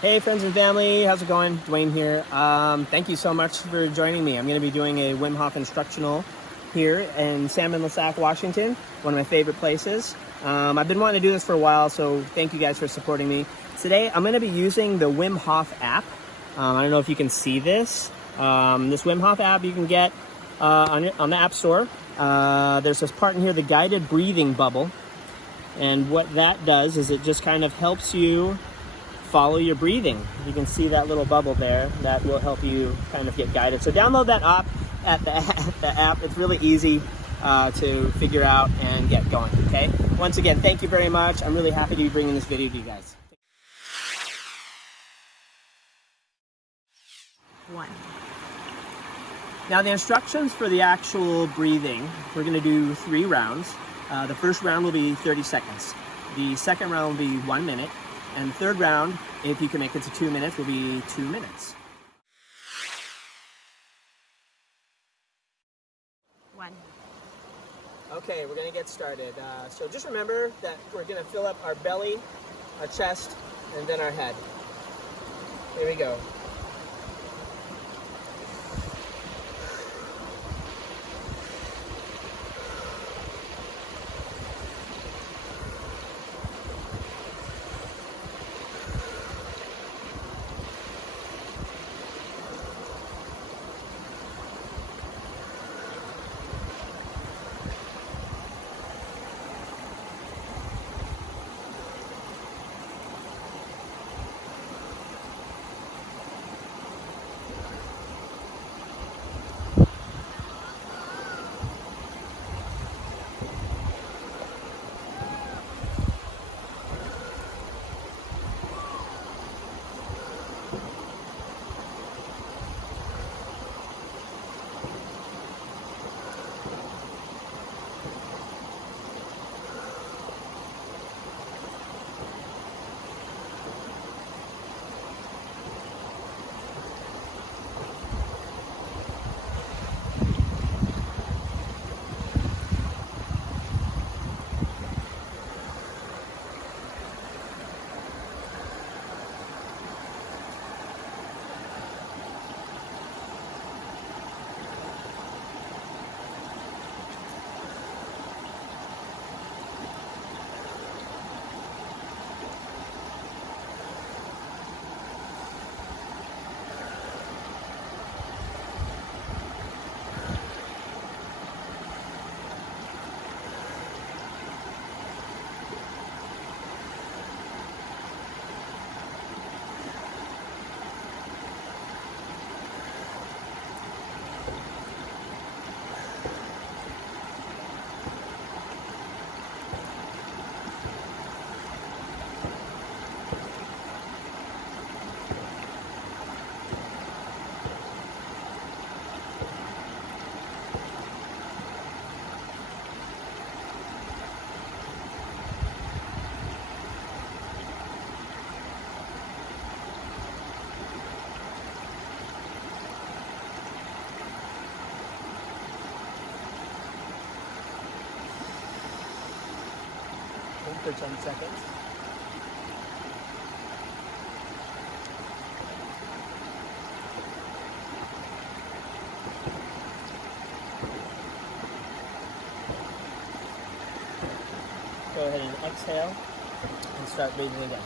Hey friends and family, how's it going? Duane here. Thank you so much for joining me. I'm going to be doing a Wim Hof instructional here in Salmon Sac, Washington, one of my favorite places. I've been wanting to do this for a while, so thank you guys for supporting me. Today I'm going to be using the Wim Hof app. I don't know if you can see this. This Wim Hof app you can get on the App Store. There's this part in here, the guided breathing bubble. And what that does is it just kind of helps you follow your breathing. You can see that little bubble there. That will help you kind of get guided. So download that app at the app. It's really easy to figure out and get going, okay? Once again, thank you very much. I'm really happy to be bringing this video to you guys. One. Now the instructions for the actual breathing, we're gonna do 3 rounds. The first round will be 30 seconds. The second round will be 1 minute. And the third round, if you can make it to 2 minutes, will be 2 minutes. 1. Okay, we're gonna get started. So just remember that we're gonna fill up our belly, our chest, and then our head. Here we go. For 10 seconds. Go ahead and exhale and start breathing again.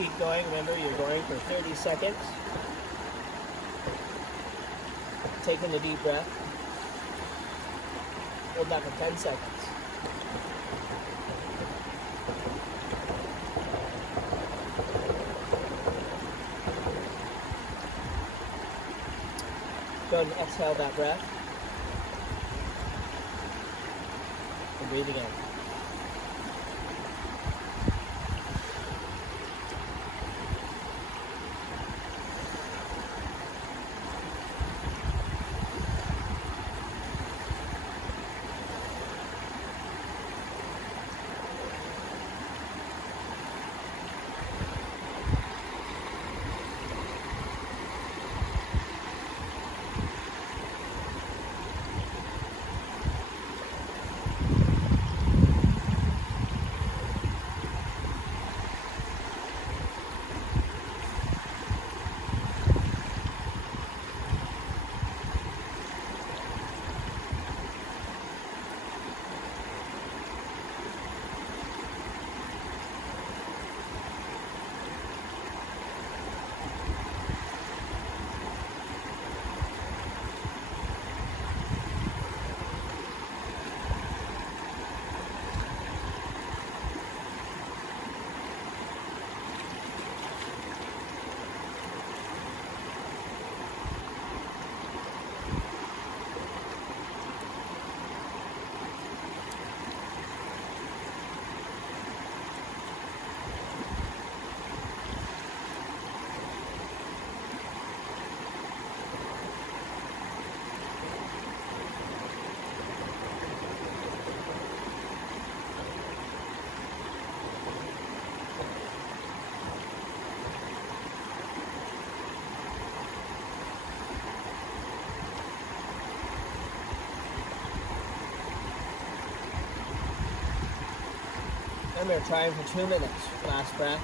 keep going. Remember, you're going for 30 seconds. Taking a deep breath. Hold that for 10 seconds. Go ahead and exhale that breath. And breathe again. I'm going to try for 2 minutes. Last breath.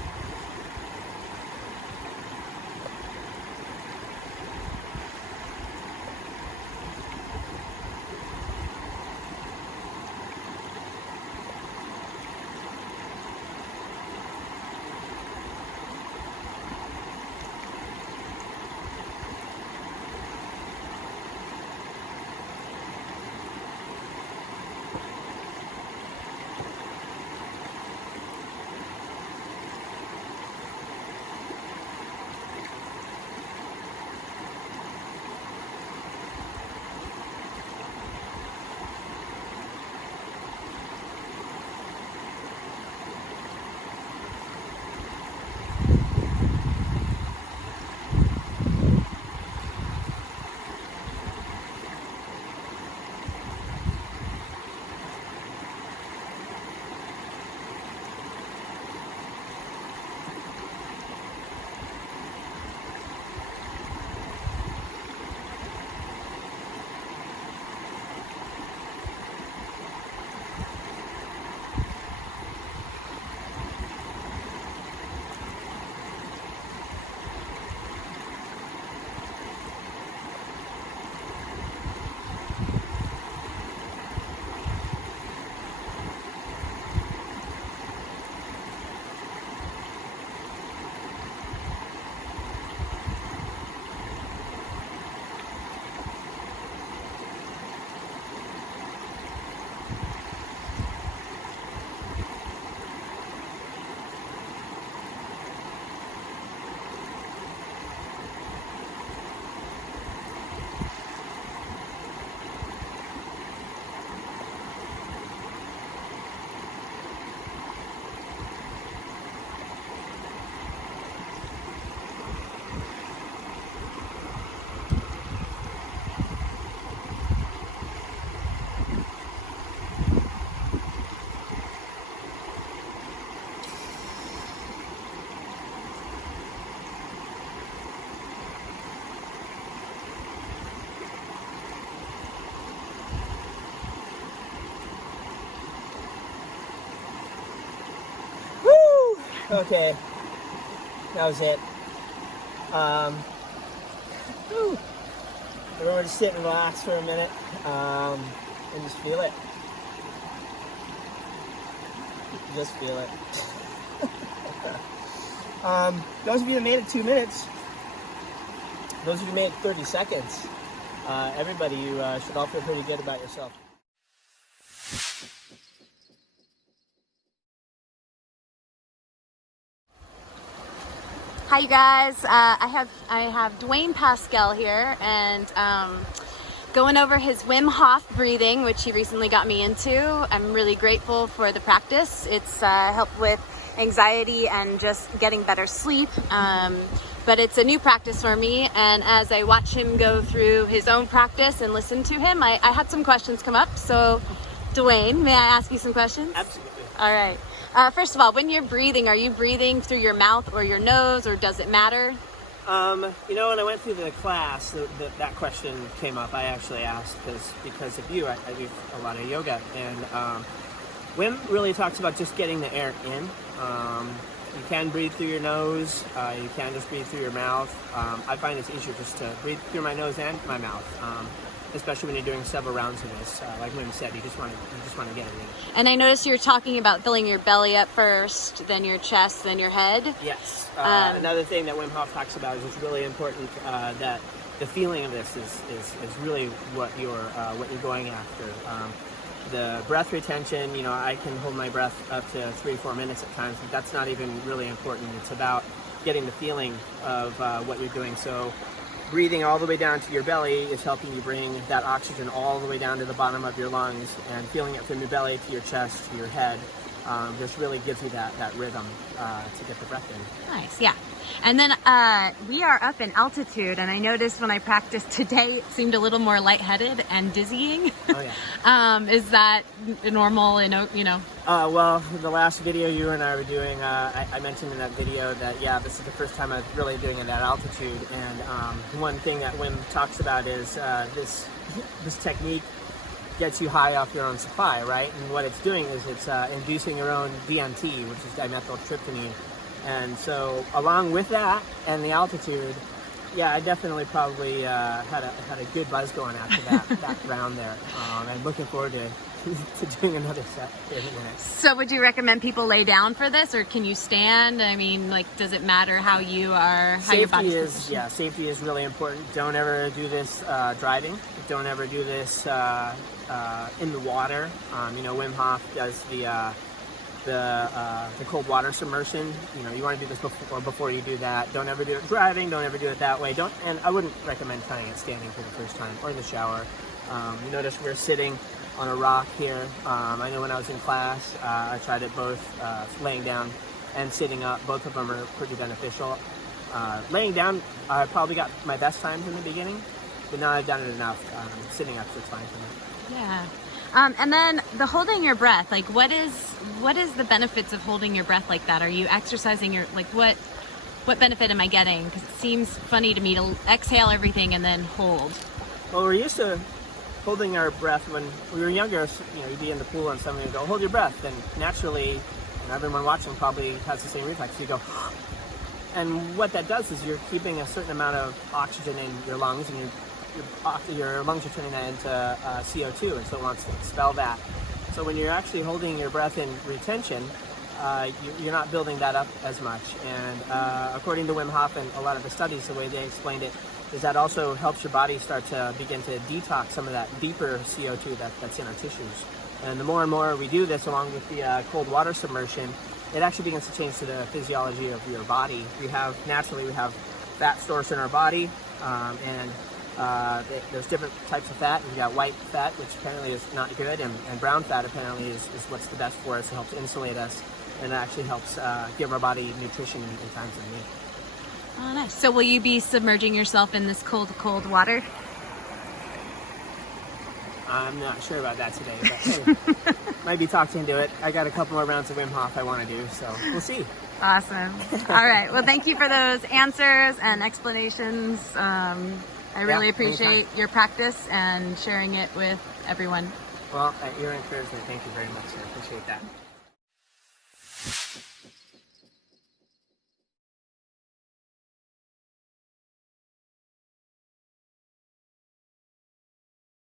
Okay, that was it. Everyone just sit and relax for a minute and just feel it. Just feel it. Those of you that made it 2 minutes, those of you who made it 30 seconds, everybody, you should all feel pretty good about yourself. Hi you guys, I have Duane Pascal here, and going over his Wim Hof breathing, which he recently got me into. I'm really grateful for the practice. It's helped with anxiety and just getting better sleep. But it's a new practice for me, and as I watch him go through his own practice and listen to him, I had some questions come up. So, Duane, may I ask you some questions? Absolutely. All right. First of all, when you're breathing, are you breathing through your mouth or your nose, or does it matter? You know, when I went through the class, that question came up. I actually asked because of you. I do a lot of yoga, and Wim really talks about just getting the air in. You can breathe through your nose. You can just breathe through your mouth. I find it's easier just to breathe through my nose and my mouth, especially when you're doing several rounds of this. Like Wim said, you just want to get it in. And I noticed you're talking about filling your belly up first, then your chest, then your head. Yes. Another thing that Wim Hof talks about is it's really important that the feeling of this is really what you're going after. The breath retention, you know, I can hold my breath up to 3-4 minutes at times, but that's not even really important. It's about getting the feeling of what you're doing. So breathing all the way down to your belly is helping you bring that oxygen all the way down to the bottom of your lungs, and feeling it from your belly to your chest to your head just really gives you that rhythm to get the breath in. Nice, yeah. And then we are up in altitude, and I noticed when I practiced today, it seemed a little more lightheaded and dizzying. Oh yeah. Is that normal? You know. Well, the last video you and I were doing, I mentioned in that video that this is the first time I was really doing it at altitude, and one thing that Wim talks about is this technique gets you high off your own supply, right? And what it's doing is it's inducing your own DMT, which is dimethyltryptamine. And so along with that and the altitude, I definitely probably had a good buzz going after that round there. I'm looking forward to doing another set in a minute. So would you recommend people lay down for this, or can you stand? I mean, like, does it matter how you are, how your body's positioned? Safety is really important. Don't ever do this driving. Don't ever do this in the water. You know, Wim Hof does the cold water submersion. You know, you want to do this before you do that. Don't ever do it driving. Don't ever do it that way. And I wouldn't recommend trying it standing for the first time or in the shower. You notice we're sitting on a rock here. I know when I was in class, I tried it both laying down and sitting up. Both of them are pretty beneficial. Laying down, I probably got my best times in the beginning, but now I've done it enough. Sitting up, so it's fine for me. Yeah. And then the holding your breath, like what is the benefits of holding your breath like that? Are you exercising your, like what benefit am I getting? Because it seems funny to me to exhale everything and then hold. Well, we're used to holding our breath when we were younger. You know, you'd be in the pool and somebody would go, hold your breath. And naturally, and everyone watching probably has the same reflex. You go, and what that does is you're keeping a certain amount of oxygen in your lungs, and your lungs are turning that into CO2, and so it wants to expel that. So when you're actually holding your breath in retention, you're not building that up as much. And according to Wim Hof and a lot of the studies, the way they explained it is that also helps your body start to begin to detox some of that deeper CO2 that's in our tissues. And the more and more we do this, along with the cold water submersion, it actually begins to change to the physiology of your body. We have fat stores in our body, and there's different types of fat. You've got white fat, which apparently is not good, and brown fat apparently is what's the best for us. It helps insulate us, and it actually helps give our body nutrition in times of need. Oh, nice. So will you be submerging yourself in this cold water? I'm not sure about that today, but hey, might be talked into it. I got a couple more rounds of Wim Hof I want to do, so we'll see. Awesome. All right. Well, thank you for those answers and explanations. I really appreciate your practice and sharing it with everyone. Well, at your encouragement, thank you very much. I appreciate that.